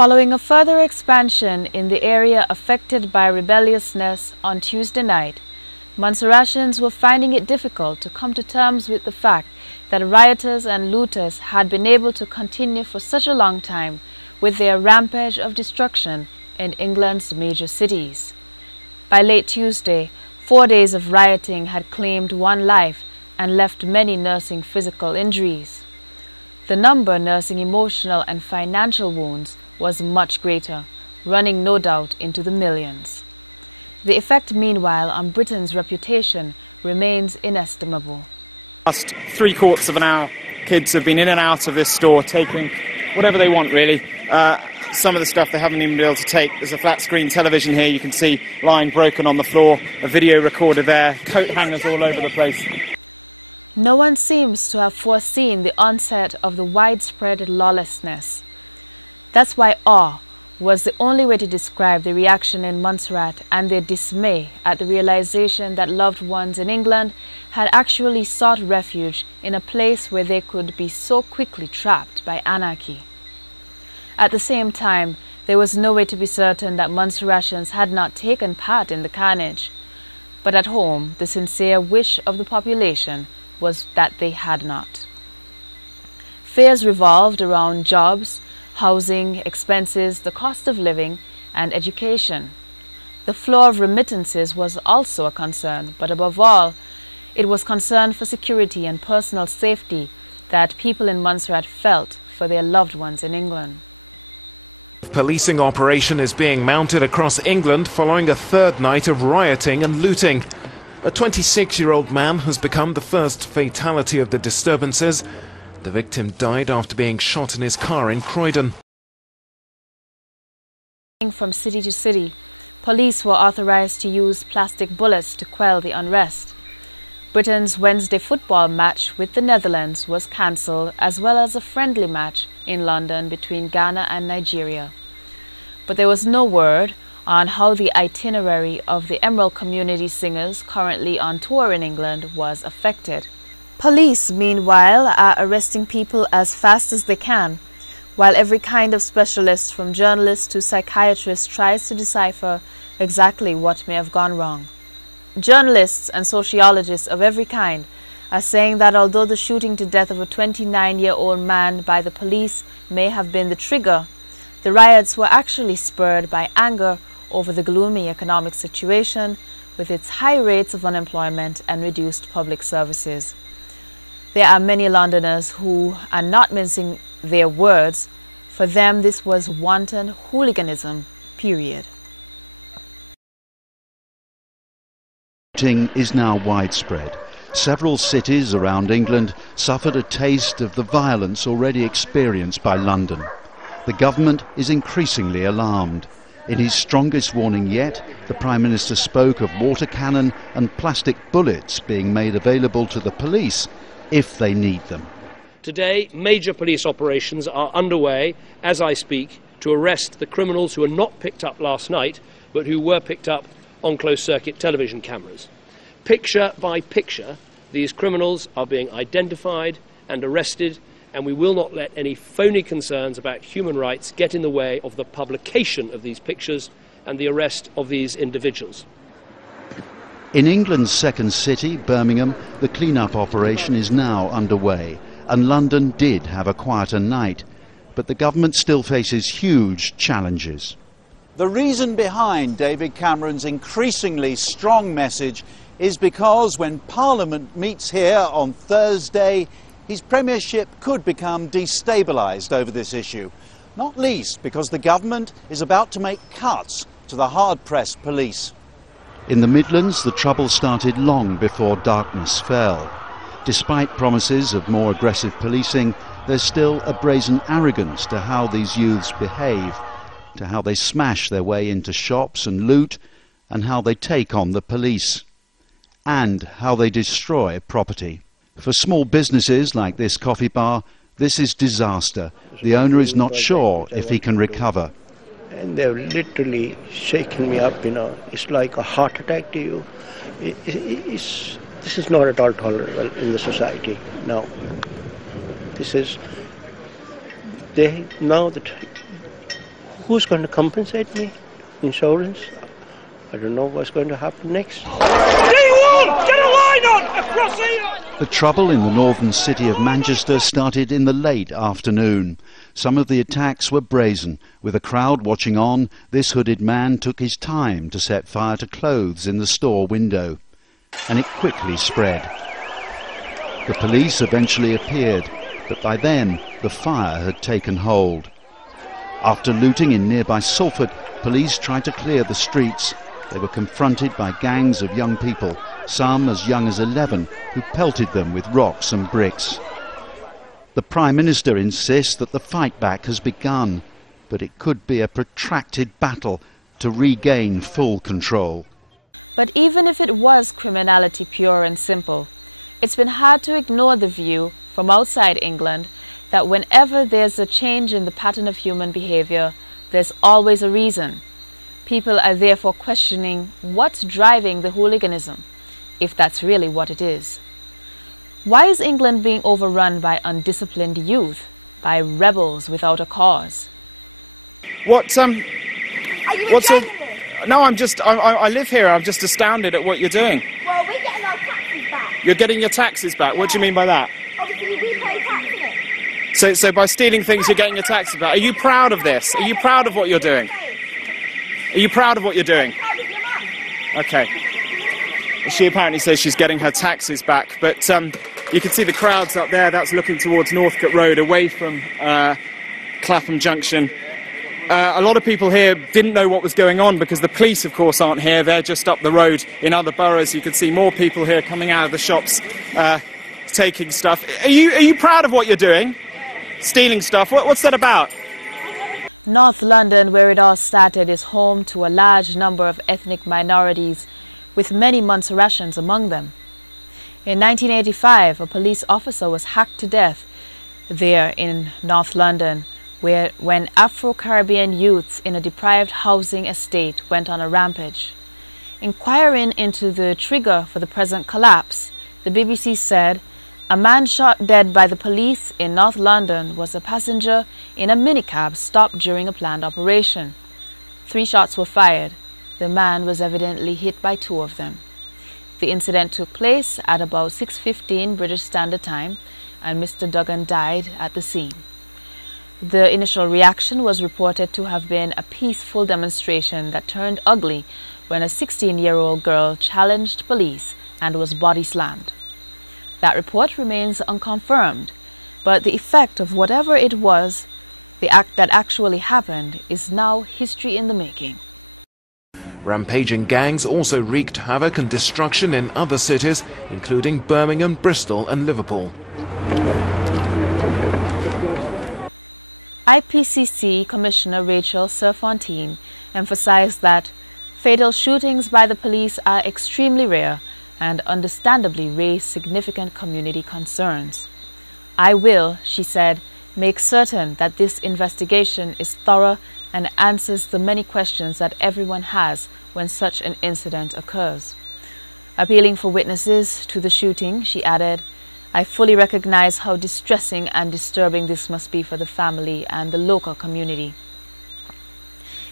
Following a further expansion in the area affected by rebelliousness on Tuesday night, Montserratians were finding it difficult to come to terms with the fact that rioters and looters had been able to continue for such a long time with their rampage of destruction in England's major cities. By late Tuesday, 4 days of rioting had claimed one life and left many nursing physical injuries. The number nursing emotional and financial wounds was much greater, running no doubt into the millions. The effect, meanwhile, on Britain's reputation remains inestimable. Last 3/4 of an hour, kids have been in and out of this store taking whatever they want, really. Some of the stuff they haven't even been able to take. There's a flat screen television here, you can see line broken on the floor, a video recorder there, coat hangers all over the place. No one seems to have foreseen the onset of the widespread lawlessness. That's why awe was the only way to describe the reaction in Montserrat and their dismay at the realization that loved ones in England had actually sought refuge in a place where they could be so quickly trapped by anarchy. At the same time, there was no way to be certain that Montserratians had not taken part in the carnage. But at home, the sincere wish of the population was that they had not. Fears revolved around jobs, housing, expenses, the cost of living, and education. The flow of remittances was also a concern, but above all, it was concern for security and personal safety that people in Montserrat felt for their loved ones in England. A policing operation is being mounted across England following a third night of rioting and looting. A 26-year-old man has become the first fatality of the disturbances. The victim died after being shot in his car in Croydon. From city to city, police were authorized to use plastic bullets to quell the unrest. Britain's Wednesday football match with the Netherlands was cancelled, as well as a friendly match in London between Ghana and Nigeria. But there was no word on how the itinerary of the Emerald Community Singers currently on tour in England was affected. Police, meanwhile, are arresting people as fast as they can, while every kind of specialist, from journalists to psychiatrists, tries to decipher exactly what may have gone wrong. Journalists and sociologists of every kind are saying that although the shooting to death of a 29-year-old man by the police may have been the trigger, the riots were actually spurred by anger over the gloomy economic situation with its high rates of unemployment and reduced public services. There are many Londoners who are not mincing their words. For them, this was wanton hooliganism, period. Rioting is now widespread. Several cities around England suffered a taste of the violence already experienced by London. The government is increasingly alarmed. In his strongest warning yet, the Prime Minister spoke of water cannon and plastic bullets being made available to the police if they need them. Today, major police operations are underway, as I speak, to arrest the criminals who were not picked up last night, but who were picked up on closed-circuit television cameras. Picture by picture, these criminals are being identified and arrested, and we will not let any phony concerns about human rights get in the way of the publication of these pictures and the arrest of these individuals. In England's second city, Birmingham, the clean-up operation is now underway, and London did have a quieter night, but the government still faces huge challenges. The reason behind David Cameron's increasingly strong message is because when Parliament meets here on Thursday, his premiership could become destabilised over this issue, not least because the government is about to make cuts to the hard-pressed police. In the Midlands, the trouble started long before darkness fell. Despite promises of more aggressive policing, there's still a brazen arrogance to how these youths behave, to how they smash their way into shops and loot, and how they take on the police, and how they destroy property. For small businesses like this coffee bar, this is disaster. The owner is not sure if he can recover. And they've literally shaken me up, you know. It's like a heart attack to you. This is not at all tolerable in the society. No. This is, now that who's going to compensate me? Insurance? I don't know what's going to happen next. D1! Get a line on! Across here! The trouble in the northern city of Manchester started in the late afternoon. Some of the attacks were brazen. With a crowd watching on, this hooded man took his time to set fire to clothes in the store window. And it quickly spread. The police eventually appeared, but by then the fire had taken hold. After looting in nearby Salford, police tried to clear the streets. They were confronted by gangs of young people, some as young as 11, who pelted them with rocks and bricks. The Prime Minister insists that the fight back has begun, but it could be a protracted battle to regain full control. But even if it was criminality pure and simple, it's been hard to ignore the view from outside England that whenever there's a change in the pattern of human behavior, there's always a reason. People are therefore questioning what's driving the hooliganism, if that's really what it is. Why is England being overrun by undisciplined youth, by rebels without a cause? What's Are you enjoying this? No, I live here. I'm just astounded at what you're doing. Well, we're getting our taxes back. You're getting your taxes back. What do you mean by that? Obviously, we pay tax in it. So by stealing things, you're getting your taxes back. Are you proud of this? Are you proud of what you're doing? Are you proud of what you're doing? Okay. She apparently says she's getting her taxes back, but you can see the crowds up there. That's looking towards Northcote Road, away from Clapham Junction. A lot of people here didn't know what was going on because the police, of course, aren't here. They're just up the road in other boroughs. You can see more people here coming out of the shops, taking stuff. Are you proud of what you're doing? Stealing stuff? What's that about? North London, where it all started, is home to a large number of ethnic minorities, with many Montserratians among them. In 1985, a police officer was hacked to death there in North London, when Afro-Caribbean youths in a deprived housing estate went on a rampage. Inquiring into the trigger for the present collapse, the BBC said, a man shot dead by the police in North London was a passenger in a minicab stopped during a planned operation. 3 shots were fired. The man was evidently hit by 2 of them. The incident took place at about 6:15 British Standard Time, and Mr. Duggan died at the scene. The initial reaction was reported to have been a peaceful demonstration that turned ugly when a 16-year-old girl challenged police and was body slammed. That report remains unconfirmed, but the effect of whatever it was, the act that actually happened, is now history in the making. Rampaging gangs also wreaked havoc and destruction in other cities, including Birmingham, Bristol and Liverpool. IPCC Commissioner Rachel Serfontein emphasized that fatal shootings by the police are extremely rare and understandably raise significant community concerns. I will, she said, make certain that this investigation is thorough and answers the many questions that everyone has when such an incident occurs. Appealing for witnesses to the shooting, she added, I fully recognize how distressing and disturbing this must be for the family and the local community.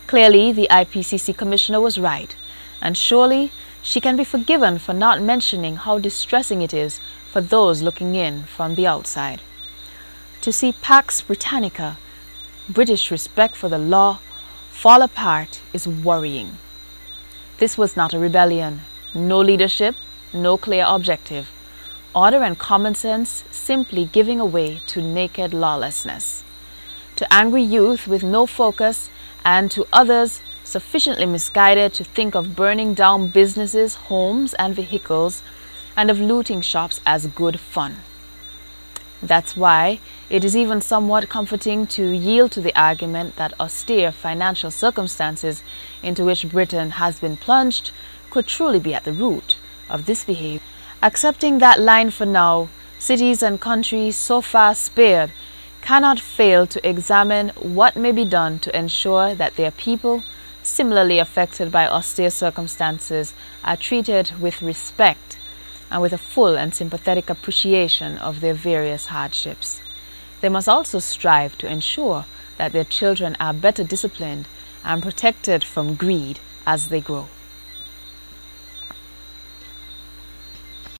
Clearly, the IPCC Commissioner was right, and surely she can be forgiven for not mentioning how distressing it is for those looking in from the outside. To see Pax Britannica, British respect for the law, fall apart is worrying. This was not a rebellion, no leadership, no clear objective. Order and common sense simply giving way to naked lawlessness. To angry youth with no focus, and to others sufficiently misguided to think of burning down businesses, homes and vehicles, and of looting shops as good fun. That's why it is even somewhat comforting to yield to the argument that austere financial circumstances into which Britain has been plunged could truly be at the root of this behavior. Accepting that line for now, cities and countries so far spared cannot fail to examine what may be done to ensure that their people, similarly affected by austere circumstances, are treated with respect and with a full and sympathetic appreciation of their various hardships. They must also strive to ensure that their children are better disciplined and protected from greed as they grow.